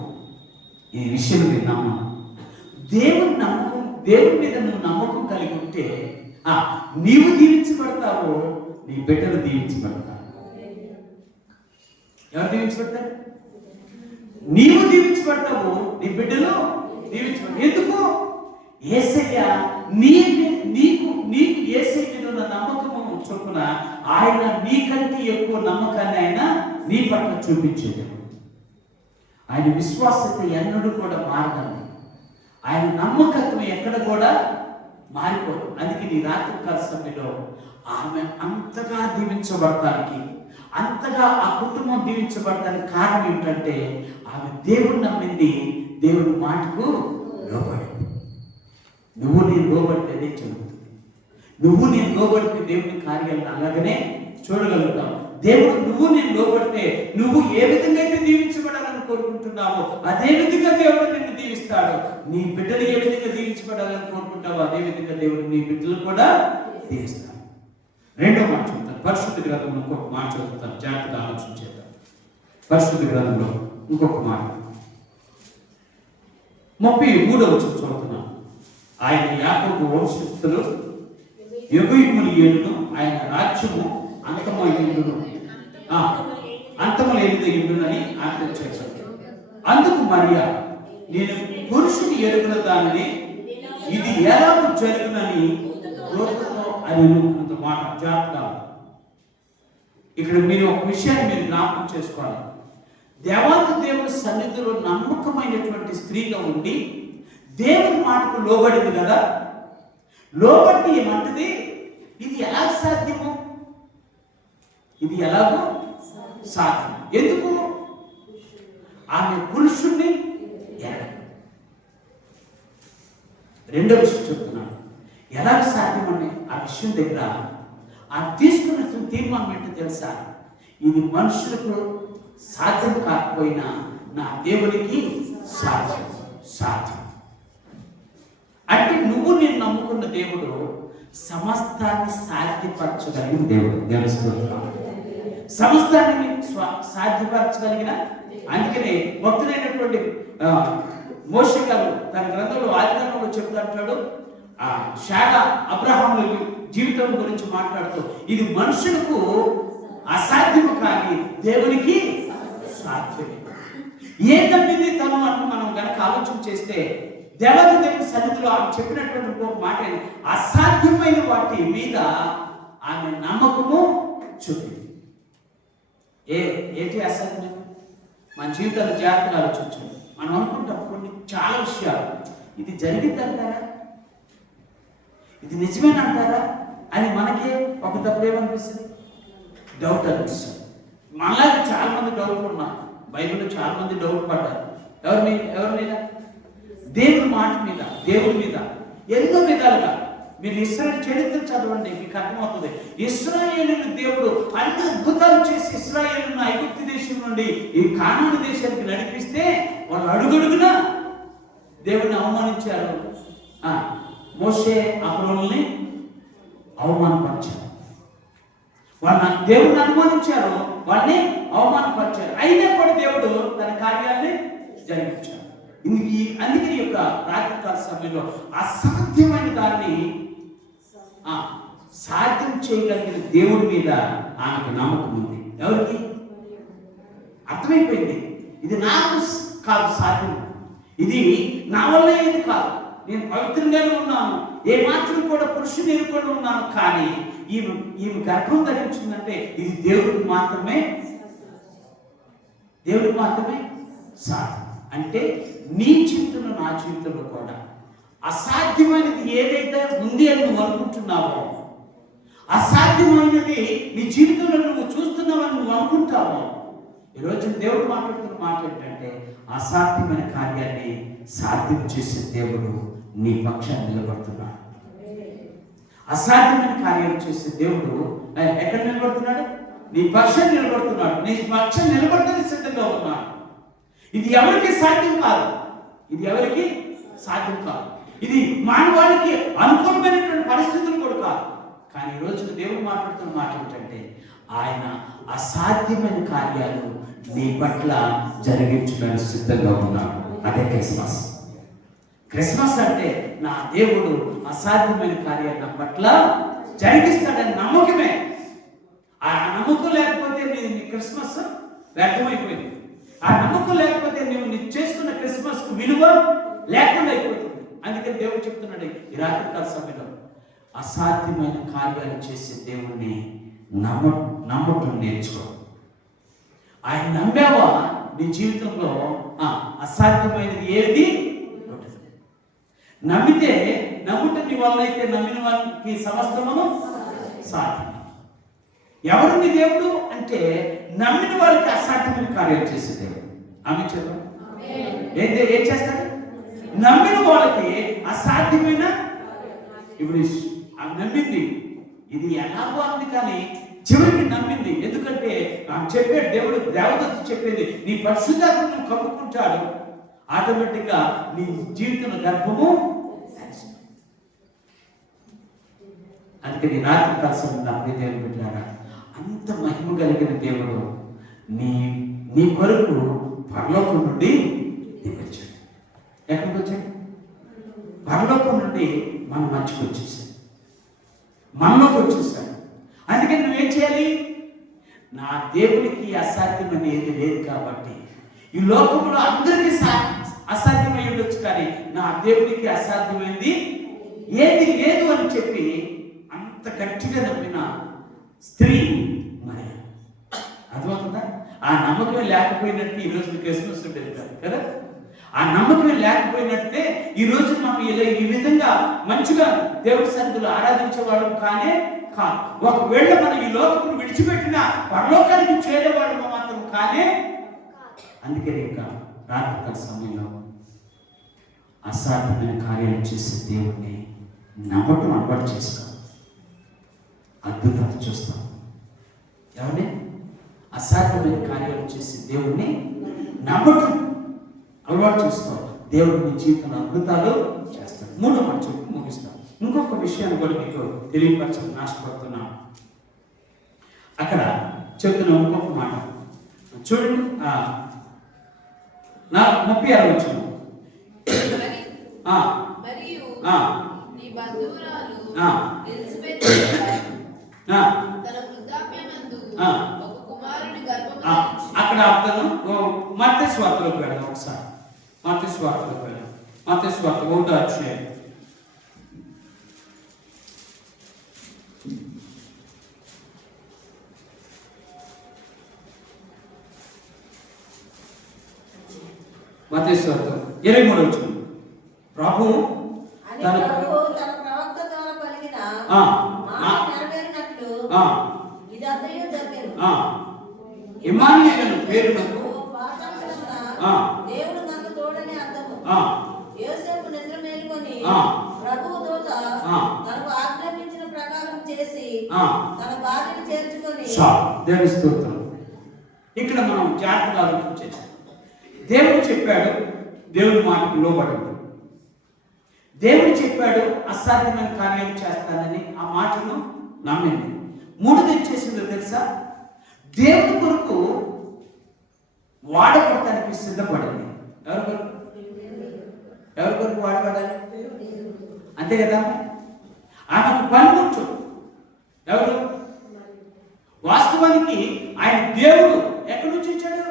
ఈ విషయం నీ నమ్మకం. దేవుడి మీద నువ్వు నమ్మకం కలిగి ఉంటే నీవు దీవించబడతావో నీ బిడ్డలు దీవించబడతావు. ఎవరు దీవించబడతారు? నీవు దీవించబడతావు, నీ బిడ్డలు దీవించబడతావు. ఎందుకు? యేసయ్య నీకు యేసయ్య మీద ఉన్న నమ్మకము చొప్పున ఆయన నీకంటే ఎక్కువ నమ్మకాన్ని ఆయన నీ పట్ల చూపించేది. ఆయన విశ్వాసత ఎన్నడూ కూడా మారదండి. ఆయన నమ్మకత్వం ఎక్కడ కూడా మారిపోదు. అందుకే నీ రాత్రికాల సమయంలో ఆమె అంతగా దీవించబడటానికి, అంతగా ఆ కుటుంబం దీవించబడటానికి కారణం ఏమిటంటే ఆమె దేవుడు నమ్మింది, దేవుడి మాటకు లోబడింది. నువ్వు నేను లోబడితే అదే జరుగుతుంది. నువ్వు నేను లోబడితే దేవుని కార్యాలను అలాగనే చూడగలుగుతావు. దేవుడు నువ్వు నేను లోబడితే నువ్వు ఏ విధంగా అయితే దీవించబడాలని కోరుకుంటున్నావో అదే విధంగా దేవుడు నిన్ను దీవిస్తాడు. నీ బిడ్డలు ఏ విధంగా దీవించబడాలని కోరుకుంటావో అదే విధంగా దేవుడు నీ బిడ్డలు కూడా దీవిస్తాడు. రెండో మాట చదువుతాను. పరిశుద్ధ గ్రంథంలో ఇంకొక మాట చదువుతాను. జాగ్రత్తగా ఆలోచన చేద్దాం. పరిశుద్ధ గ్రంథంలో ఇంకొక మాట 33వ వచనం చదువుతున్నాను. ఆయన యాకోబు వంశస్థులు యుగయుగములు ఏలును, ఆయన రాజ్యము అంతము లేనిది ఉండునని ఆజ్ఞ చేశాడు. అందుకు మరియా, నేను పురుషుని ఎరుగున దానిని ఇది ఎలా జరుగునని దూతతో అని మాట. జాగ్రత్తగా ఇక్కడ మీరు ఒక విషయాన్ని మీరు జ్ఞాపకం చేసుకోవాలి. దేవుని సన్నిధిలో నమ్మకమైనటువంటి స్త్రీగా ఉండి దేవుని మాటకు లోబడింది కదా. లోబడితే ఏమంటది? ఇది ఎలా సాధ్యము? ఇది ఎలాగో సాధ్యం. ఎందుకు? ఆమె పురుషుణ్ణి రెండో విషయం చెప్తున్నాను. ఎలా సాధ్యం అనే ఆ విషయం దగ్గర ఆ తీసుకున్న తీర్మానం ఏంటో తెలుసా? ఇది మనుషులకు సాధ్యం కాకపోయినా నా దేవునికి సాధ్యం. అంటే నువ్వు నేను నమ్ముకున్న దేవుడు సమస్తాన్ని సాధ్యపరచగలిగిన దేవుడు. దేవుని స్తోత్రం. సమస్తాన్ని సాధ్యపరచగలిగిన, అందుకనే భక్తుడైనటువంటి మోషే గారు తన గ్రంథంలో ఆదికాండంలో చెప్తాడు, శారా అబ్రహాము జీవితం గురించి మాట్లాడుతూ, ఇది మనుషులకు అసాధ్యము కానీ దేవునికి సాధ్యమే. ఏం నమ్మింది తను అని మనం కనుక ఆలోచన చేస్తే, దేవుని సన్నిధిలో ఆమె చెప్పినటువంటి ఒక మాట, అసాధ్యమైన వాటి మీద ఆమె నమ్మకము చూపింది. ఏంటి అసాధ్యం? మన జీవితాలు జాగ్రత్తగా ఆలోచించండి. మనం అనుకుంటాం కొన్ని చాలా విషయాలు, ఇది జరిగిందంటారా, ఇది నిజమేనంటారా అని మనకే ఒక తప్పుడు ఏమనిపిస్తుంది, డౌట్ అనిపిస్తుంది. మనలాగా చాలా మంది డౌట్లు ఉన్నారు. బైబిల్లో చాలా మంది డౌట్ పడ్డారు. ఎవరి మీద? దేవుని మాట మీద, దేవుని మీద ఎన్నో విధాలుగా. మీరు ఇశ్రాయేలు చరిత్ర చదవండి, మీకు అర్థమవుతుంది. ఇశ్రాయేలును దేవుడు అన్ని అద్భుతాలు చేసి ఇశ్రాయేలును ఐగుప్తు దేశం నుండి ఈ కానాను దేశానికి నడిపిస్తే వాళ్ళు అడుగడుగునా దేవుని అవమానించారు. మోషే అహరోనుల్ని అవమానపరిచారు. వాళ్ళ దేవుడిని అనుమానించారు, వాళ్ళని అవమానపరిచారు. అయినా కూడా దేవుడు తన కార్యాన్ని జరిగించాడు. అందుకని యొక్క రాత్రికాల సమయంలో అసాధ్యమైన దాన్ని సాధ్యం చేయగలిగిన దేవుడి మీద ఆమెకు నమ్మకం ఉంది. ఎవరికి? అర్థమైపోయింది, ఇది నాకు కాదు సాధ్యం, ఇది నా వల్ల ఏది కాదు, నేను పవిత్రంగానే ఉన్నాను, ఏ మాత్రం కూడా పురుషుని ఎదుర్కొని ఉన్నాను, కానీ ఈమె గర్భం ధరించిందంటే ఇది దేవుడికి మాత్రమే సాధ్యం. అంటే నీ జీవితంలో, నా జీవితంలో కూడా అసాధ్యమైనది ఏదైతే ఉంది అని నువ్వు అనుకుంటున్నావో, అసాధ్యమైనది నీ జీవితంలో నువ్వు చూస్తున్నావని నువ్వు అనుకుంటావో, ఈరోజు దేవుడు మాట్లాడుతున్న మాట ఏంటంటే, అసాధ్యమైన కార్యాన్ని సాధ్యం చేసే దేవుడు నీ పక్షాన్ని నిలబడుతున్నాడు. అసాధ్యమైన కార్యాలు చేసే దేవుడు ఎక్కడ నిలబడుతున్నాడు? నీ పక్షాన్ని నిలబడుతున్నాడు. నీ పక్షం నిలబడతానికి సిద్ధంగా ఉన్నాడు. ఇది ఎవరికి సాధ్యం కాదు, ఇది మానవాళికి అనుకూలమైనటువంటి పరిస్థితులు కూడా కాదు. కానీ ఈ రోజున దేవుడు మాట్లాడుతున్న మాట ఏంటంటే, ఆయన అసాధ్యమైన కార్యాలు నీ పట్ల జరిగించడానికి సిద్ధంగా ఉన్నాడు. అదే క్రిస్మస్ అంటే నా దేవుడు అసాధ్యమైన కార్యాలు నా పట్ల జరిగిస్తాడని నమ్మకమే. ఆ నమ్మకం లేకపోతే నీ క్రిస్మస్ వ్యర్థమైపోయింది. ఆ నమ్మకం లేకపోతే నువ్వు చేసుకున్న క్రిస్మస్ విలువ లేకుండా అయిపోతుంది. అందుకని దేవుడు చెప్తున్నాడు ఈ రాత్రికాల సమయంలో, అసాధ్యమైన కార్యాలు చేసే దేవుణ్ణి నమ్మటం నేర్చుకో. ఆయన నమ్మావా, నీ జీవితంలో అసాధ్యమైనది ఏది ఉంటుంది. నమ్ముట నీ వల్ల అయితే నమ్మిన వారికి సమస్తమును సాధ్యం. ఎవరు నీ దేవుడు అంటే, నమ్మిన వాళ్ళకి అసాధ్యమైన కార్యాలు చేసే దేవుడు. ఆమె చెప్పండి, ఏం చేస్తాడు? నమ్మిన వాళ్ళకి అసాధ్యమైన, ఇప్పుడు నమ్మింది, ఇది ఎలాగో అంది కానీ చివరికి నమ్మింది. ఎందుకంటే చెప్పాడు దేవుడు, దేవదత్త చెప్పేది, నీ పరిశుద్ధాత్మను కప్పుకుంటాడు, ఆటోమేటిక్గా నీ జీవితంలో గర్భము. అందుకని రాత్రి కాలం అప్పుడే దేవుడు పెట్టారా, అంత మహిమ కలిగిన దేవుడు నీ కొరకు పరలోకం నుండి దిగొచ్చాడు. ఎక్కడికి వచ్చాడు? పరలోకం నుండి మన మధ్యకి వచ్చేసాడు, మనలోకి వచ్చేసాడు. అందుకని నువ్వేం చేయాలి? నా దేవునికి అసాధ్యమని ఏది లేదు కాబట్టి, ఈ లోకంలో అందరికీ అసాధ్యమై ఉండొచ్చు, కానీ నా దేవునికి అసాధ్యమైంది ఏది లేదు అని చెప్పి అంత గట్టిగా నమ్మిన స్త్రీ మరి. అర్థమవుతుందా? ఆ నమ్మకమే లేకపోయినట్టు ఈరోజు క్రిస్మస్ ఉండేది కాదు కదా. ఆ నమ్మకమే లేకపోయినట్టే ఈరోజు మనం ఈ విధంగా మంచిగా దేవుడి సన్నిధిలో ఆరాధించేవాడు కానే కాదు. ఒకవేళ మనం ఈ లోకమును విడిచిపెట్టిన పరలోకానికి చేరేవాడు మాత్రం కానే. అందుకని ఇంకా రాత్రికాల సమయంలో అసాధ్యమైన కార్యాలు చేసే దేవుడిని నమ్మటం అలవాటు చేసుకో. అద్భుతాలు చూస్తాం. ఎవరిని? అసాధ్యమైన కార్యాలు చేసే దేవుడిని నమ్మటం అలవాటు చేసుకో. దేవుడు నీ జీవితంలో అద్భుతాలు చేస్తాడు. మూడో మాట చెప్పి ముగిస్తాం. ఇంకొక విషయాన్ని కూడా మీకు తెలియపరచని ఆశపడుతున్నాను. అక్కడ చెప్తున్న ఇంకొక మాట చూడండి, 36 వచ్చిన అక్కడ అతను మత్తయి సువార్తలోకి వెళ్దాం. ఒకసారి మత్తయి సువార్తలోకి వెళ్దాం. మత్తయి సువార్త 1వ అధ్యాయం. మత్తయి సువార్త 23వ వచనం. ప్రభు తన ప్రవక్త ద్వారా పలికిన మాట నెరవేరినట్లు ఇదంతయు జరిగెను. ఇమ్మానుయేలు పేరునకు దేవుడు మనకు తోడని అర్థము. యోసేపు నిద్ర మేలుకొని ప్రభువు దూత తనకు ఆజ్ఞాపించిన ప్రకారం చేసి తన భార్యను చేర్చుకొని దేవుని స్తోత్రం. ఇక్కడ మనం జాగ్రత్తగా ఆలోచించాలి. దేవుడు చెప్పాడు, దేవుడి మాటకు లోబడదు. దేవుడు చెప్పాడు, అసాధ్యమైన కార్యాలు చేస్తానని ఆ మాటను నమ్మింది. 3ది చేసిందో తెలుసా? దేవుడి కొరకు వాడబడటానికి సిద్ధపడింది. ఎవరి కొరకు వాడబడాలి? అంతే కదా. ఆమెకు పనిముట్టు ఎవరు? వాస్తవానికి ఆయన దేవుడు ఎక్కడి నుంచి వచ్చాడు?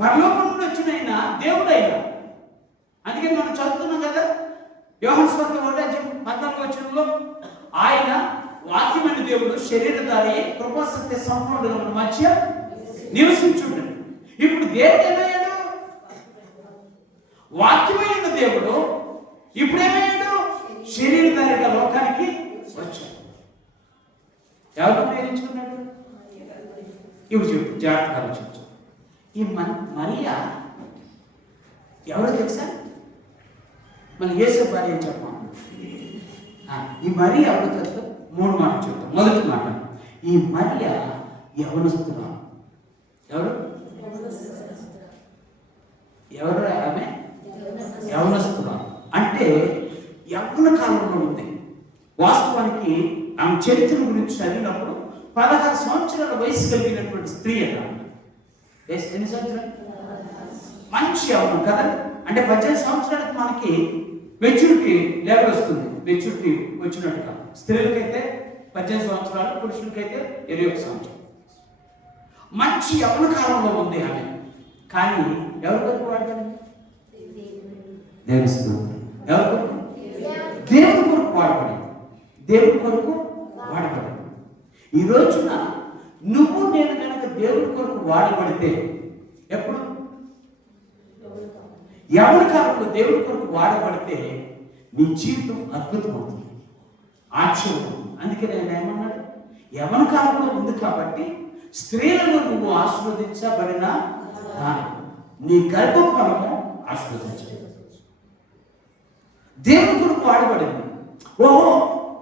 పరలోకం నుండి వచ్చిన ఆయన దేవుడు అయినా. అందుకే మనం చదువుతున్నాం కదా, యోహాను సువార్త 1:14 వచనంలో ఆయన వాక్యమైన దేవుడు శరీరధారి కృపా సత్య సంపూర్ణుల మన మధ్య నివసించుండు. ఇప్పుడు దేవుడు ఏమయ్యాడు? వాక్యమైన దేవుడు ఇప్పుడు ఏమయ్యాడు? శరీరధారిగా లోకానికి వచ్చాడు. ఎవరు ప్రేమించుకున్నాడు? ఇప్పుడు చెప్పు, జాగ్రత్తగా ఆలోచించు. ఈ మరియా ఎవరో తెలుసా? మన యేసు భార్య అని చెప్పాము. ఈ మరియా ఎవరు తెలుసు? 3 మాటలు చెప్తాం. మొదటి మాట, ఈ మరియా యవనస్తురా. ఎవరు? ఆమె యవనస్తురా అంటే యవ్వన కాలంలో ఉంది. వాస్తవానికి ఆమె చరిత్ర గురించి చదివినప్పుడు 16 సంవత్సరాల వయసు కలిగినటువంటి స్త్రీ అట. ఎన్ని సంవత్సరాలు? మంచి యవ్వనం కదా. అంటే 18 సంవత్సరాలకు మనకి మెచ్యూరిటీ లెవెల్ వస్తుంది. మెచ్యూరిటీ వచ్చినట్టుగా స్త్రీలకైతే 18 సంవత్సరాలు, పురుషులకైతే 21 సంవత్సరాలు. మంచి యవ్వన కాలంలో ఉంది ఆమె. కానీ ఎవరి కొరకు వాడతాడు? దేవుని స్తోత్రం. ఎవరి కొరకు? దేవుని కొరకు వాడబడింది. దేవుని కొరకు వాడబడింది. ఈ రోజున నువ్వు నేను కనుక దేవుని కొరకు వాడబడితే, ఎప్పుడు? యవ్వన కాలంలో దేవుని కొరకు వాడబడితే నీ జీవితం అద్భుతమవుతుంది, ఆశ్చర్యం. అందుకే నేను ఏమన్నాడు? యవ్వన కాలంలో ఉంది కాబట్టి స్త్రీలను నువ్వు ఆశీర్వదించబడిన నీ గర్భఫలము ఆశీర్వదించ. దేవుని కొరకు వాడబడింది. ఓహో,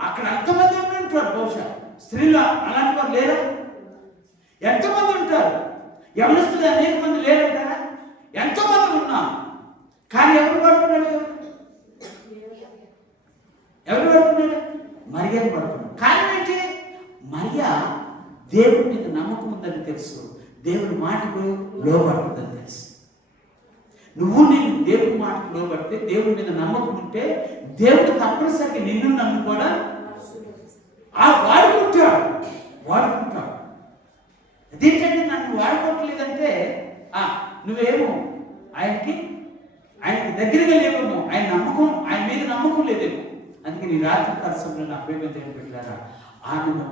అక్కడ ఎంతమంది ఉంటారు? బహుశా స్త్రీలు అలాంటి వారు లేరా? ఎంతమంది ఉంటారు? యవనస్తులు అనేక మంది లేరంటారా? ఎంతోమంది ఉన్నా కానీ ఎవరు పడుతున్నాడు? ఎవరు పడుతున్నాడు? మరియా పడుతున్నాడు. కారణం ఏంటి? మరియా దేవుడి మీద నమ్మకం ఉందని తెలుసు, దేవుని మాటకు లోబడుతుందని తెలుసు. నువ్వు నేను దేవుడి మాటకు లోబడితే, దేవుడి మీద నమ్మకం ఉంటే, దేవుడు తప్పనిసరిగా నిన్ను నన్ను కూడా వాడుకుంటాడు. అదేంటంటే నన్ను వాడుకోవట్లేదంటే నువ్వేమో ఆయనకి దగ్గరగా లేవేమో, ఆయన మీద నమ్మకం లేదేమో. అందుకే నీ రాత్రి పరిశ్రమలో నా ప్రేమ దేవుడు పెట్టారా, ఆమెను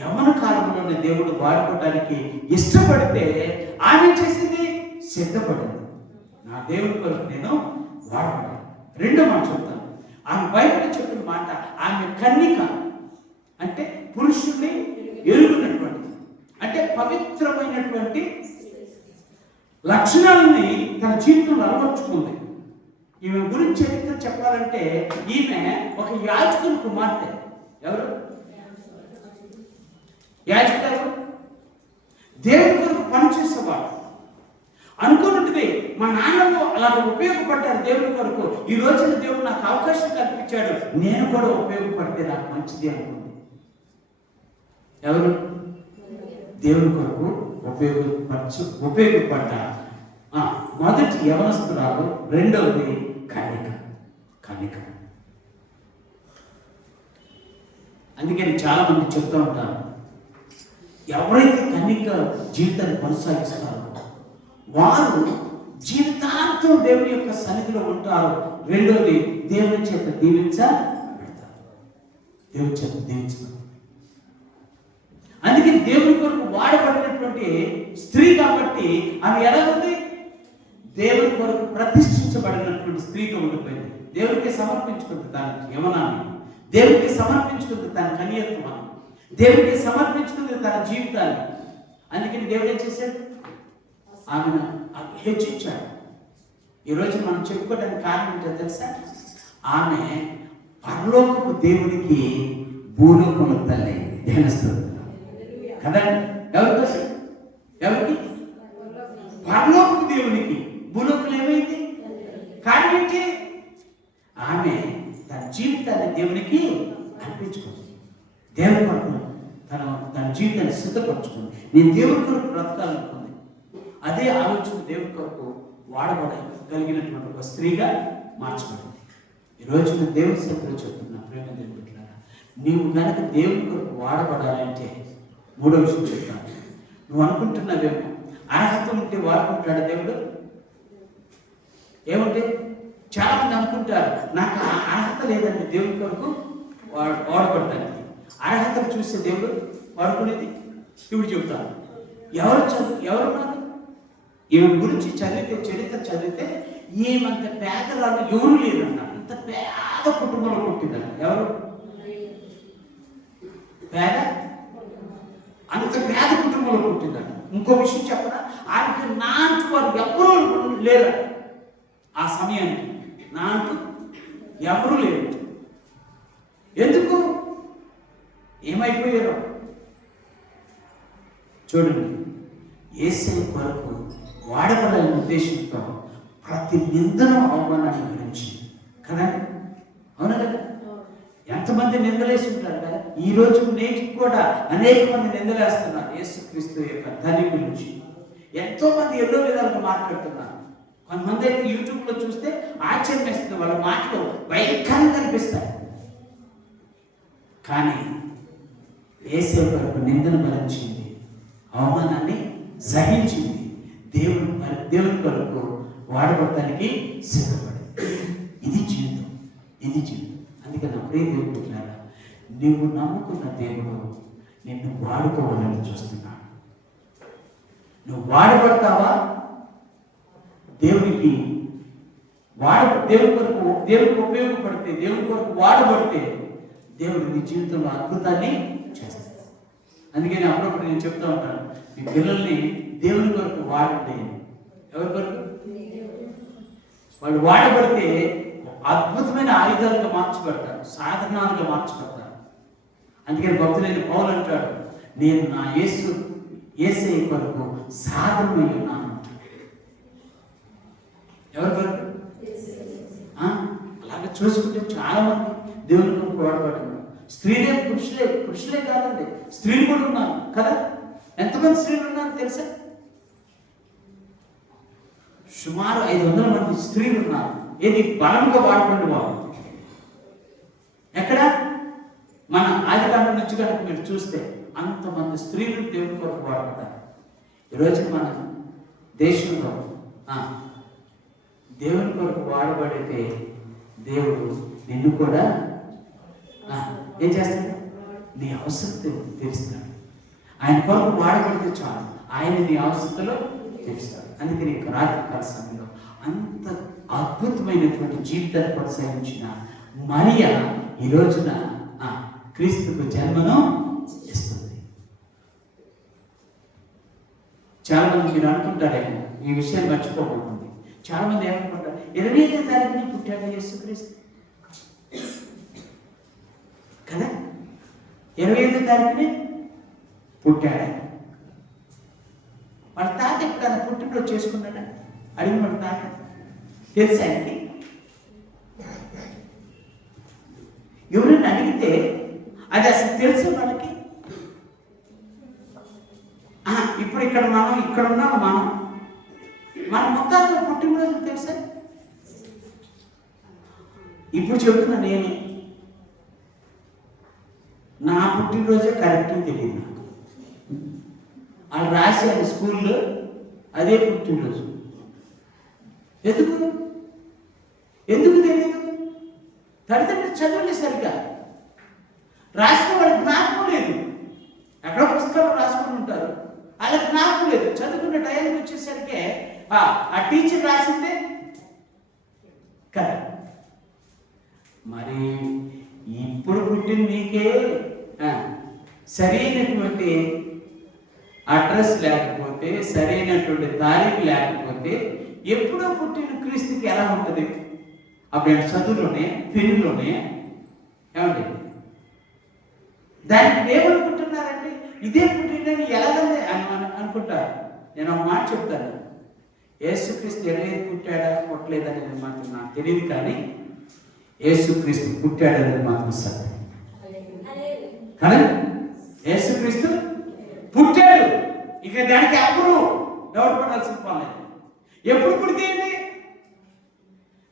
యవ్వన కాలంలోనే దేవుడు వాడుకోవడానికి ఇష్టపడితే ఆమె చేసింది సిద్ధపడింది. నా దేవుడి కొరకు నేను వాడబడాలి. రెండో మాట చెప్తాను. ఆమె బైబిల్లో చెప్పిన మాట, ఆమె కన్నిక అంటే పురుషుడిని ఎరుగునటువంటి, అంటే పవిత్రమైనటువంటి లక్షణాలని తన జీవితంలో అలవర్చుకుంది. ఈమె గురించి చరిత్ర చెప్పాలంటే, ఈమె ఒక యాజకుని కుమార్తె. ఎవరు యాజకుడు? దేవుడి కొరకు పనిచేసేవాడు. అనుకున్నట్టుగా మా నాన్నలు అలా ఉపయోగపడ్డారు దేవుని కొరకు. ఈ రోజున దేవుడు నాకు అవకాశం కల్పించాడు, నేను కూడా ఉపయోగపడితే నాకు మంచిది అనుకుంది. ఎవరు? దేవుని కొరకు ఉపయోగపడ్డారు. మొదటి యవనస్తురాలు, రెండవది కన్నిక. అందుకని చాలా మంది చెప్తూ ఉంటారు, ఎవరైతే కన్నిక జీవితాన్ని కొనసాగిస్తారో వారు జీవితాంతం దేవుని యొక్క సన్నిధిలో ఉంటారు. రెండోది, దేవుని చేత దీవించబడతారు. దేవుని చేత దీవించబడతారు. అందుకని దేవుని కొరకు వాడబడినటువంటి స్త్రీ కాబట్టి ఆమె ఎలా ఉంది? దేవుని కొరకు ప్రతిష్ఠించబడినటువంటి స్త్రీగా ఉండిపోయింది. దేవుడికి సమర్పించుకుంది తన యవనాన్ని, దేవుడికి సమర్పించుకుంది తన కన్యత్వాన్ని, దేవుడికి సమర్పించుకుంది తన జీవితాన్ని. అందుకని దేవుడు ఏం చేశాడు? ఆమెను హెచ్చించాడు. ఈరోజు మనం చెప్పుకోవడానికి కారణం ఏంటో తెలుసా? ఆమె పరలోకపు దేవునికి భూలోకము తల్లి. ధ్యానిస్తుంది కదండి. ఎవరికి? పరలోకపు దేవునికి. భూలోకం ఏమైంది? కారణం ఏంటి? ఆమె తన జీవితాన్ని దేవునికి అర్పించుకుంది. దేవుని కొరకు తన జీవితాన్ని సిద్ధపరచుకుంది. నేను దేవుని కొరకు బ్రతకాలనుకుంది. అదే ఆలోచన దేవుని కొరకు వాడబడగలిగినటువంటి ఒక స్త్రీగా మార్చబడింది. ఈరోజు దేవుని సభలో చెప్తున్నా, ప్రేమ దేవుడిలాగా నీవు కనుక దేవుని కొరకు వాడబడాలంటే మూడో విషయం చెప్తాను. నువ్వు అనుకుంటున్నావేమో అర్హత ఉంటే వాడుకుంటాడు దేవుడు. ఏమంటే చాలా మంది అనుకుంటారు, నాకు అర్హత లేదండి దేవుని కొరకు వాడబడటానికి. అర్హతను చూస్తే దేవుడు వాడుకునేది. ఇప్పుడు చెప్తాను, ఎవరున్నారు? ఈమె గురించి చరిత్ర చదివితే ఈమంత పేదరాలు ఎవరు లేదంట. అంత పేద కుటుంబంలో పుట్టిందంట. ఎవరు? అంత పేద కుటుంబంలో పుట్టిందంట. ఇంకో విషయం చెప్పరా, ఆమెకి నాంటూ వారు ఎవరూ లేరు. ఆ సమయానికి నాంటూ ఎవరూ లేరు. ఎందుకు? ఏమైపోయారో చూడండి. యేసయ్య కొరకు వాడబడాలనే ఉద్దేశంతో ప్రతి నిందను అవమానాన్ని గురించి కదండి. అవునా కదా? ఎంతమంది నిందలేసి ఉంటారు కదా. ఈ రోజు నేటికి కూడా అనేక మంది నిందలేస్తున్నారు యేసుక్రీస్తు యొక్క ధని గురించి. ఎంతో మంది ఎన్నో విధాలుగా మాట్లాడుతున్నారు. కొంతమంది అయితే యూట్యూబ్లో చూస్తే ఆశ్చర్యం వేస్తుంది, వాళ్ళ మాటలు భయంకరంగా అనిపిస్తాయి. కానీ యేసయ్య కొరకు నిందను భరించింది, అవమానాన్ని సహించింది, దేవుని కొరకు వాడబడటానికి సిద్ధపడింది. ఇది జీవితం. అందుకే నా ప్రియ దేవుడు, నువ్వు నమ్ముకున్న దేవుడు నిన్ను వాడుకోవాలని చూస్తున్నాడు. నువ్వు వాడబడతావా? దేవునికి ఉపయోగపడితే, దేవుని కొరకు వాడబడితే దేవుడు నీ జీవితంలో అద్భుతాన్ని చేస్తాడు. అందుకే నేను అప్పుడప్పుడు నేను చెప్తా ఉంటాను, మీ పిల్లల్ని దేవుని కొరకు వాడండి. ఎవరి కొరకు? వాళ్ళు వాడబడితే అద్భుతమైన ఆయుధాలుగా మార్చబడతారు, సాధనాలుగా మార్చబడతారు. అందుకని భక్తులైన పౌలు అంటాడు, నేను నా యేసయ్య కొరకు సాధనమై ఉన్నాను. ఎవరి కొరకు? అలాగే చూసుకుంటే చాలా మంది దేవుని కొరకు వాడబడుతున్నారు. స్త్రీలే పురుషులే కాదండి, స్త్రీలు కూడా ఉన్నారు కదా. ఎంతమంది స్త్రీలు ఉన్నారు తెలుసా? సుమారు 500 మంది స్త్రీలు ఉన్నారు. ఏది బలంగా వాడబడిన వారు. ఎక్కడ? మన ఆదికాండం నుంచి కనుక మీరు చూస్తే అంతమంది స్త్రీలు దేవుని కొరకు వాడబడ్డారు. ఈరోజు మన దేశంలో దేవుని కొరకు వాడబడితే దేవుడు నిన్ను కూడా ఏం చేస్తాడు? నీ అవసరం తీరుస్తాడు. ఆయన కొరకు వాడబడితే చాలు, ఆయన నీ అవసరంలో తీరుస్తాడు. అందుకని రాత్రికాల సమయంలో అంత అద్భుతమైనటువంటి జీవితాన్ని కొనసాగించిన మరియా ఈ రోజున క్రీస్తుకు జన్మను ఇస్తుంది. చాలా మంది మీరు అనుకుంటారేమో, ఈ విషయాన్ని మర్చిపోకూడదు. చాలా మంది ఏమనుకుంటారు, 25వ తారీఖున పుట్టాడు యేసుక్రీస్తు కదా, 25వ తారీఖునే పుట్టాడు. వాళ్ళ తాత ఎప్పుడైనా పుట్టినరోజు చేసుకున్నాడా? అడిగిన వాళ్ళ తాత తెలుసా ఆయనకి? ఎవరైనా అడిగితే అది అసలు తెలుసు వాళ్ళకి? ఇప్పుడు ఇక్కడ ఉన్నాము మన ముత్తాతల పుట్టినరోజు తెలుసా? ఇప్పుడు చెప్తున్నా నేనే, నా పుట్టినరోజే కరెక్ట్గా తెలియదు నాకు. వాళ్ళు రాశారు స్కూల్లో అదే పుట్టినరోజు. ఎందుకు తెలియదు? తల్లిదండ్రులు చదవలేదు సరిగ్గా, రాసిన వాడికి జ్ఞాపకం లేదు. ఎక్కడో పుస్తకాలు రాసుకుని ఉంటారు, వాళ్ళకి జ్ఞాపకం లేదు. చదువుకున్న టైంకి వచ్చేసరికి ఆ టీచర్ రాసిందే కదా. మరి ఇప్పుడు పుట్టిన నీకే సరైనటువంటి అడ్రస్ లేకపోతే, సరైనటువంటి తారీఖు లేకపోతే, ఎప్పుడో పుట్టిన క్రీస్తుకి ఎలా ఉంటుంది? అప్పుడు చదువులోనే, పెళ్లిలోనే ఏమండి దానికి ఏమనుకుంటున్నారంటే ఇదే పుట్టినని ఎలాగండి అని అనుకుంటారు. నేను ఒక మాట చెప్తాను, యేసుక్రీస్తు 25 పుట్టాడా పుట్టలేదనేది మాత్రం నాకు తెలియదు, కానీ యేసుక్రీస్తు పుట్టాడనేది మాత్రం సత్యం. కానీ యేసుక్రీస్తు పుట్టాడు, ఇక దానికి ఎప్పుడు డౌట్ పడాల్సిన పని లేదు. ఎప్పుడు పుడితే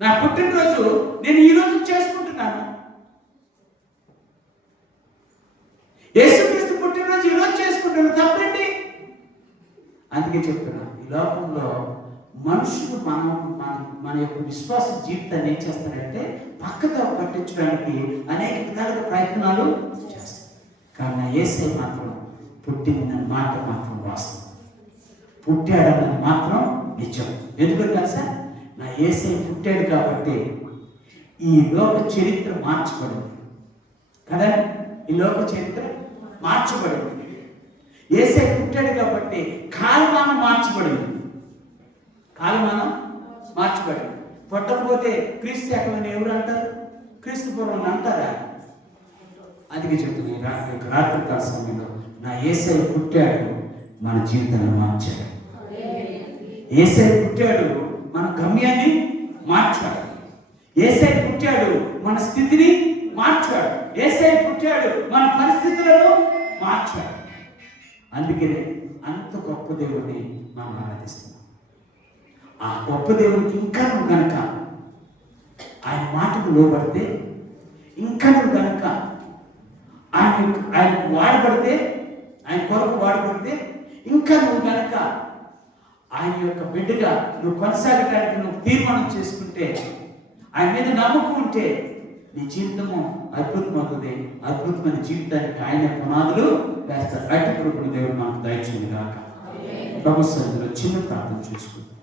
నా పుట్టినరోజు నేను ఈరోజు చేసుకుంటున్నాను. యేసుక్రీస్తు పుట్టినరోజు ఈరోజు చేసుకుంటున్నాను, తప్పండి. అందుకే చెప్తున్నా, ఈ లోకంలో మనుషులు మన యొక్క విశ్వాస జీవితాన్ని ఏం చేస్తారంటే పక్కతో పట్టించడానికి అనేక విధాలుగా ప్రయత్నాలు చేస్తారు. కానీ యేసయ్య మాత్రం పుట్టిందన్న మాట మాత్రం వాస్తవం, పుట్టాడన్నది మాత్రం నిజం. ఎందుకంటే తెలుసా, నా యేసయ్య పుట్టాడు కాబట్టి ఈ లోక చరిత్ర మార్చబడింది కదా. ఈ లోక చరిత్ర మార్చబడింది. యేసయ్య పుట్టాడు కాబట్టి కాలమానం మార్చబడింది. కాలమానం మార్చబడింది. పుట్టకపోతే క్రీస్తు శకమని ఎవరు అంటారు? క్రీస్తు పూర్వం అంటారా? అందుకే చెప్తున్నాను, రాత్రికాల సమయంలో నా యేసయ్య పుట్టాడు, మన జీవితాన్ని మార్చాడు. యేసయ్య పుట్టాడు, మన గమ్యాన్ని మార్చాడు. యేసయ్య పుట్టాడు, మన స్థితిని మార్చాడు. యేసయ్య పుట్టాడు, మన పరిస్థితులను మార్చాడు. అందుకనే అంత గొప్ప దేవుడిని మనం ఆరాధిస్తున్నాం. ఆ గొప్ప దేవుడికి ఇంకా నువ్వు కనుక ఆయన మాటకు లోబడితే, ఇంకా నువ్వు కనుక ఆయన వాడబడితే, ఆయన కొరకు వాడబడితే, ఇంకా నువ్వు కనుక ఆయన యొక్క బిడ్డగా నువ్వు కొనసాగడానికి నువ్వు తీర్మానం చేసుకుంటే, ఆయన మీద నమ్మకం ఉంటే, నీ జీవితము అద్భుతమవుతుంది. అద్భుతమైన జీవితానికి ఆయన పునాదులు వేస్తారు. అటు ప్రభువు దేవుడు మనకు దయచేయును గాక. ప్రభు సన్నిధిలో చిన్న ప్రార్థన చేసుకుంటాం.